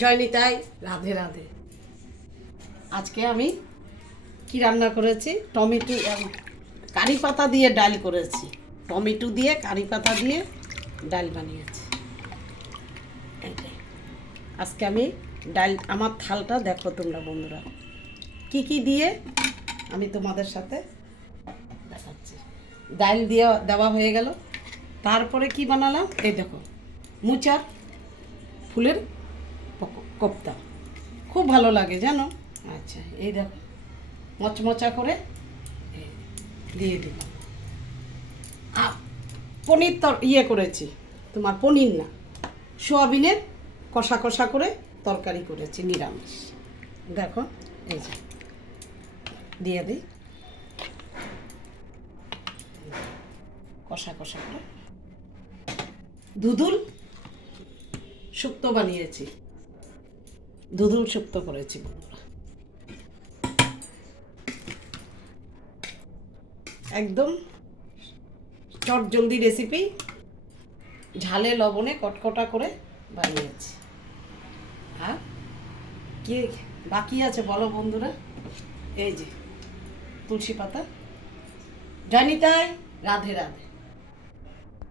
জয় নিতাই, রাধে রাধে। আজকে আমি কি রান্না করেছি, টমেটো কারি পাতা দিয়ে ডাল করেছি। টমেটো দিয়ে কারি পাতা দিয়ে ডাল বানিয়েছি। এইটাই আজকে আমি ডাল, আমার থালটা দেখো তোমরা বন্ধুরা, কি কি দিয়ে আমি তোমাদের সাথে দেখাচ্ছি। ডাল দিয়ে দেওয়া হয়ে গেল, তারপরে কি বানালাম এই দেখো, মুচা ফুলের কোপ্তা, খুব ভালো লাগে জানো। আচ্ছা এই দেখো মচমচা করে দিয়ে দিলাম। পনির ইয়ে করেছি, তোমার পনির না, সোয়াবিনের কষা কষা করে তরকারি করেছি নিরামিষ। দেখো এই যে দিয়ে দিই, কষা কষা করে দুধুল শুক্তো বানিয়েছি, দুধুল শুক্তো করেছি বন্ধুরা। একদম চটজলদি রেসিপি, ঝালে লবণে কটকটা করে বানিয়েছি। আর কি বাকি আছে বলো বন্ধুরা? এই যে তুলসী পাতা। জানি তাই, রাধে রাধে।